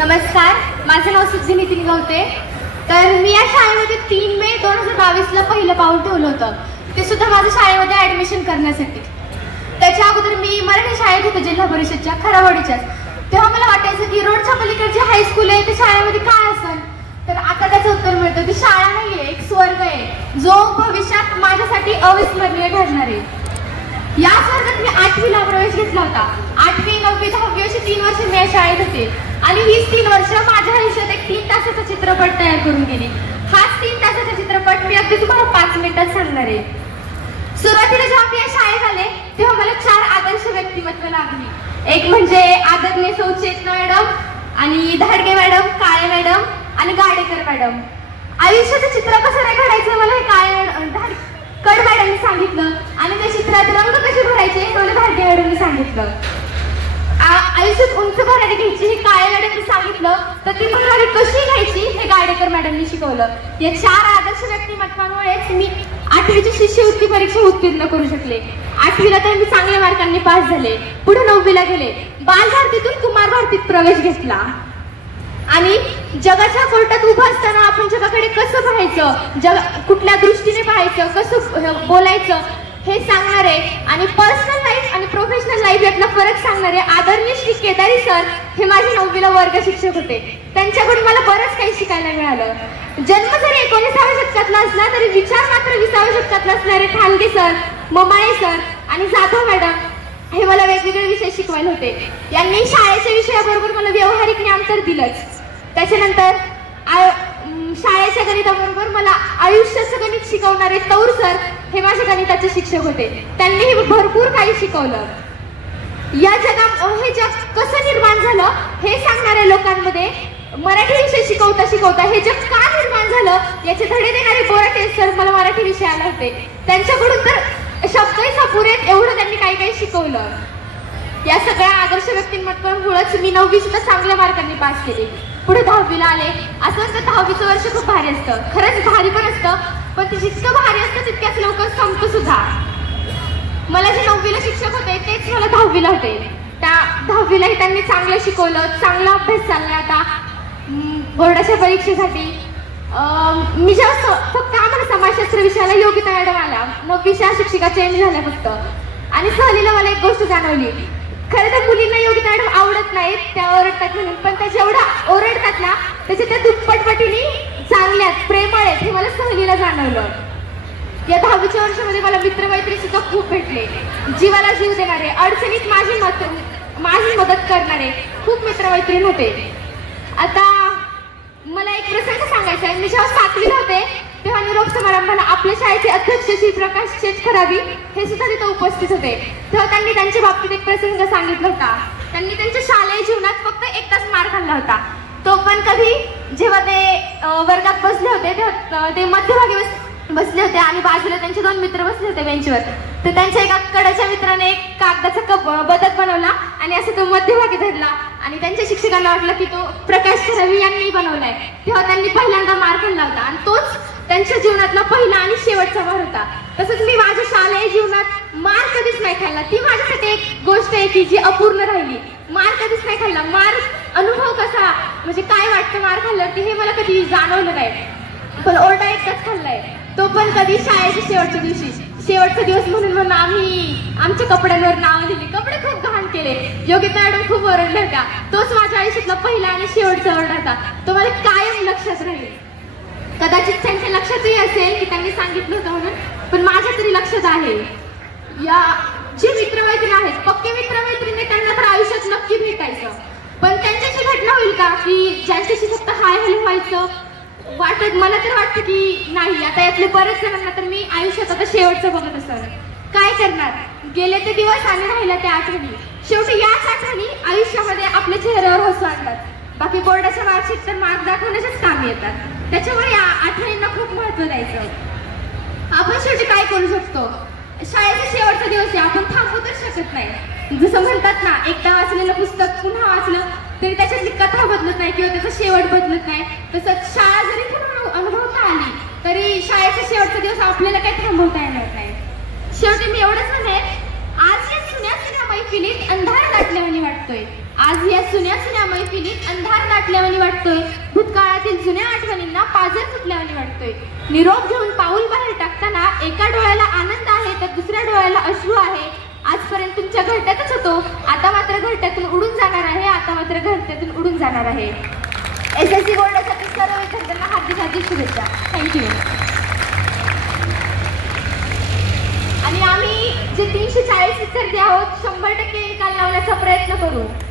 नमस्कार, माझं नाव सिद्धी नितीन गवते. तर मी या शाळेमध्ये 3 मे 2022ला पहिलं पाऊल ठेवलं होतं, ते सुद्धा माझ्या शाळेमध्ये ॲडमिशन करण्यासाठी. त्याच्या अगोदर मी मराठी शाळेत होते, जिल्हा परिषदच्या खरावाडीच्याच. तेव्हा मला वाटायचं की रोडच्या पलीकडे जे हायस्कूल आहे ते शाळेमध्ये काय असेल. तर आता त्याचं उत्तर मिळतं की शाळा नाही आहे, एक स्वर्ग आहे जो भविष्यात माझ्यासाठी अविस्मरणीय ठरणार आहे. या स्वर्गात मी 8वीला प्रवेश घेतला होता. 8वी 9वी 10वी अशी 3 वर्ष मी या शाळेत होते आणि हीच 3 वर्ष माझ्या आयुष्यात एक 3 तासाचा चित्रपट तयार करून गेली. हाच 3 तासाचा चित्रपट मी अगदी तुम्हाला 5 मिनिटात सांगणार आहे. सुरुवातीला जेव्हा मी या शाळेत आले तेव्हा मला 4 आदर्श व्यक्तिमत्व लागली. एक म्हणजे आदरणीय सौ चेतना मॅडम आणि धाडगे मॅडम, काळे मॅडम आणि गाडेकर मॅडम. आयुष्याचं चित्र कसं रेखाटायचं मला हे कड मॅडमनी सांगितलं आणि त्या चित्रात रंग कसे भरायचे हे मला धाडगे मॅडमनी सांगितलं. आयुष्यात उंच भरारी घ्यायची हे काळे मॅडमनी सांगितलं, तर ती भरारी कशी घ्यायची हे गाडेकर मॅडमनी शिकवलं. या 4 आदर्श व्यक्तिमत्वांमुळेच मी 8वीची शिष्यवृत्ती परीक्षा उत्तीर्ण करू शकले. 8वीला तर मी चांगल्या मार्कांनी पास झाले. पुढे 9वीला गेले. बालभारतीतून कुमार भारतीत प्रवेश घेतला आणि जगाच्या कोर्टात उभं असताना आपण जगाकडे कसं पाहायचं, कुठल्या दृष्टीने पाहायचं, कसं बोलायचं हे सांगणारे आणि पर्सनल लाईफ आणि प्रोफेशनल लाईफ यातला फरक सांगणारे आदरणीय श्री केदारी सर हे माझे 9वीला वर्ग शिक्षक होते. त्यांच्याकडून मला बरंच काही शिकायला मिळालं. जन्म जरी 19व्या शतकातला असला तरी विचार मात्र 20व्या शतकातला असणारे ठाणगे सर, ममाळे सर आणि जाधव मॅडम हे मला वेगवेगळे विषय शिकवायला होते. यांनी शाळेच्या विषयाबरोबर मला व्यावहारिक ज्ञान तर दिलंच. त्याच्यानंतर शाळेच्या गणिताबरोबर मला आयुष्याचं गणित शिकवणारे तौर सर हे माझे गणिताचे शिक्षक होते. त्यांनीही भरपूर काही शिकवलं. या जगात हे जग कसं निर्माण झालं हे सांगणाऱ्या लोकांमध्ये मराठी विषय शिकवता शिकवता हे जग का निर्माण झालं याचे धडे देणारे बोराटे सर मला मराठी विषयाला होते. त्यांच्याकडून तर शब्दही सापुरेत एवढं त्यांनी काही काही शिकवलं. या सगळ्या आदर्श व्यक्तिमत्वांमुळेच मी 9वी सुद्धा चांगल्या मार्कांनी पास केली. पुढे 10वीला आले. असं तर 10वीचं वर्ष खूप भारी असतं, खरंच भारी पण असतं, पण ते जितकं भारी असतं तितक्याच लवकर संपतं सुद्धा. मला जे 9वीला शिक्षक होते तेच मला 10वीला होते. त्या 10वीलाही त्यांनी चांगलं शिकवलं, चांगला अभ्यास चालला. आता बोर्डाच्या परीक्षेसाठी मी जेव्हा फक्त आम्हाला समाजशास्त्र विषयाला योगिता मॅडम आल्या, मग विषय शिक्षिका चेंज झाल्या फक्त. आणि सहलीला मला एक गोष्ट जाणवली, खरं तर मुलींना योगिता मॅडम आवडत नाहीत, त्या ओरडतात म्हणून, पण त्या जेवढा ओरडतात ना त्याच्या त्या दुप्पटपटीने चांगल्यात, प्रेमळ आहेत हे मला सहलीला जाणवलं. या 10वीच्या वर्षामध्ये मला मित्रमैत्री सुद्धा खूप भेटले. जीवाला जीव देणारे, अडचणीत माझी मदत करणारे खूप मित्रमैत्रीण होते. आता मला एक प्रसंग सांगायचा आहे. मी जेव्हा 7वीला होते तेव्हा निरोप समारंभाला आपल्या शाळेचे अध्यक्ष श्री प्रकाश शेतखरावी हे सुद्धा तिथे उपस्थित होते. तेव्हा त्यांनी त्यांच्या बाबतीत एक प्रसंग सांगितला होता. त्यांनी त्यांच्या शालेय जीवनात फक्त 1 तास मार खाल्ला होता. तो पण कधी, जेव्हा ते वर्गात बसले होते तेव्हा ते मध्यभागी बसले होते आणि बाजूला त्यांचे 2 मित्र बसले होते बेंचवर. तर त्यांच्या एका कडाच्या मित्राने एक कागदाचा बदक बनवला आणि असं तो मध्यभागी धरला आणि त्यांच्या शिक्षकांना वाटलं की तो प्रकाश खरावी यांनी बनवलाय. तेव्हा त्यांनी पहिल्यांदा मार खाल्ला होता आणि तोच त्यांच्या जीवनातला पहिला आणि शेवटचा मार होता. तसंच मी माझ्या शालेय जीवनात मार कधीच नाही खाल्ला. ती माझ्यासाठी एक गोष्ट आहे की जी अपूर्ण राहिली. मार कधीच नाही खाल्ला. मार अनुभव कसा, म्हणजे काय वाटतं मार खाल्ल्यावरती हे मला कधी जाणवलं नाही. पण ओरडा एकदाच खाल्लाय, तो पण कधी शाळेच्या शेवटच्या दिवशी. शेवटचा दिवस म्हणून आम्ही आमच्या कपड्यांवर नाव लिहिली, कपडे खूप घाण केले. योगिता मॅडम खूप ओरडल्या होत्या. तोच माझ्या आयुष्यातला पहिला आणि शेवटचा ओरडा होता. तो मला कायम लक्षात राहील. कदाचित त्यांच्या लक्षातही असेल की त्यांनी सांगितलं होतं म्हणून, पण माझ्या तरी लक्षात आहे. या जे मित्रमैत्रिणी आहेत, पक्के मित्रमैत्रिणी, त्यांना तर आयुष्यात नक्की भेटायचं. पण त्यांच्याशी घटना होईल का की ज्यांच्याशी फक्त हाय हॅलो व्हायचं वाटत, मला तर वाटतं की नाही. आता यातले बरेच जणांना तर मी आयुष्यात आता शेवटचं बघत असणार. काय करणार, गेले ते दिवस आणि राहिल्या त्या आठवणी. शेवटी याच आठवणी आयुष्यामध्ये आपल्या चेहऱ्यावर हसू आणतात. बाकी बोर्डाच्या मार्कशीट तर मार्क दाखवण्याच्याच कामी येतात. त्याच्यामुळे या आठवणींना खूप महत्त्व द्यायचं. आपण शेवटी काय करू शकतो, शाळेचा शेवटचा दिवस आहे, आपण थांबवू तर शकत नाही. जसं म्हणतात ना, एकदा वाचलेलं पुस्तक पुन्हा वाचलं तरी त्याच्यातली कथा बदलत नाही किंवा त्याचा शेवट बदलत नाही. तसंच शाळा जरी पुन्हा अनुभवता आली तरी शाळेचा शेवटचा दिवस आपल्याला काही थांबवता येणार नाही. शेवटी मी एवढंच म्हणेन, आज या सुन्या सुन्या मैफिलीत अंधार दाटल्यावानी वाटतोय. आज या सुन्या सुन्या मैफिलीत अंधार दाटल्या वाटतोय, भूतकाळातील जुन्या आठवणींना पाजर फुटल्यावानी वाटतोय. निरोप घेऊन पाऊल बाहेर टाकताना एका डोळ्याला आनंद आहे तर दुसऱ्या डोळ्याला अश्रू आहे. आजपर्यंत तुमच्या घरट्यातच होतो, आता मात्र घरट्यातून उडून जाणार आहे, आता मात्र घरट्यातून उडून जाणार आहे. SSC बोर्डासाठी सर्व विद्यार्थ्यांना हार्दिक शुभेच्छा. थँक्यू. आणि आम्ही जे 340 विद्यार्थी आहोत 100% निकाल लावण्याचा प्रयत्न करू.